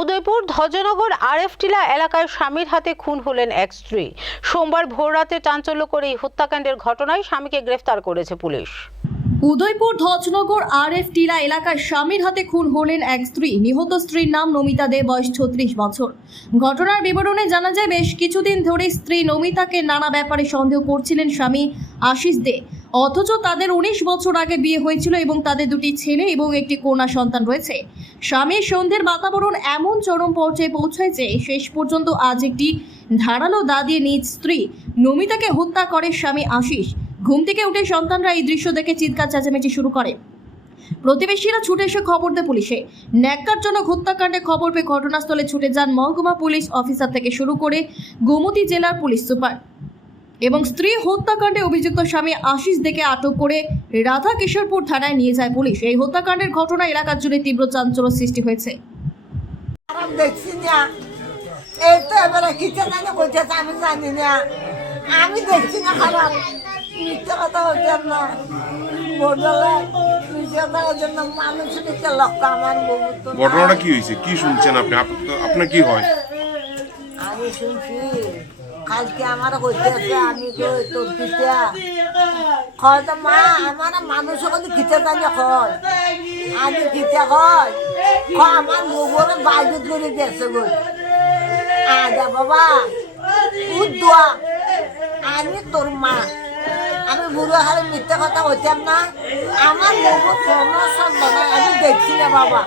Udaipur Dhwajnagar RF টিলা এলাকায় স্বামীর হাতে খুন হলেন এক স্ত্রী। সোমবার ভোররাতে চাঞ্চল্যকর এই হত্যাকাণ্ডের ঘটনায় স্বামীকে গ্রেফতার করেছে police. Udaipur Dhwajanagar R F Tila এলাকায় স্বামীর হাতে খুন হলেন এক স্ত্রী। নিহত স্ত্রীর নাম নমিতা দে, বয়স ছত্রিশ বছর। ঘটনার বিবরণে জানা যায়, বেশ কিছুদিন ধরে স্ত্রী নমিতাকে নানা ব্যাপারে সন্দেহ করছিলেন স্বামী আশিস দে। অথচ তাদের উনিশ বছর আগে বিয়ে হয়েছিল এবং তাদের দুটি ছেলে এবং একটি কন্যা সন্তান রয়েছে। স্বামীর সন্ধ্যের বাতাবরণ এমন চরম পর্যায়ে পৌঁছায় যে শেষ পর্যন্ত আজ একটি ধারালো দা দিয়ে নিজ স্ত্রী নমিতাকে হত্যা করে স্বামী আশিস। ঘুম থেকে উঠে সন্তানরা এই দৃশ্য দেখে চিৎকার চেঁচামেচি শুরু করে। প্রতিবেশীরা ছুটে এসে খবর দেয় পুলিশে। ন্যাক্কারজনক হত্যাকাণ্ডে খবর পেয়ে ঘটনাস্থলে ছুটে যান মহকুমা পুলিশ অফিসার থেকে শুরু করে গোমতী জেলার পুলিশ সুপার। এবং স্ত্রী হত্যাকাণ্ডে অভিযুক্ত স্বামী আশিস দেখে আটক করে রাধা কিশোরপুর থানায় নিয়ে যায় পুলিশ। এই হত্যাকাণ্ডের ঘটনা এলাকার জুড়ে তীব্র চাঞ্চল্য সৃষ্টি হয়েছে। দেখছি না। এই তো এবারে কইতেছে আমি জানি না। আমি দেখছি না খারাপ। মিথ্যে কথা হইতাম না বদলে। ঘটনাটা কি হয়েছে? কি শুনছেন আপনি? আপনার কি হয়? আমি শুনছি, কালকে আমার কইতেছে আমি কই তোর তো, মা, আমার মানুষ কদি খিচে জানি কয়, আমি খিচে কয় আমার গোবরে বাইজত করে দিয়েছে গো। আদা বাবা উদ্দোয়া আমি তোর মা। আমি বুড়ো হারে মিথ্যে কথা হইতাম না। আমার গোবর কোনো সন্দেহ আমি দেখছি না বাবা।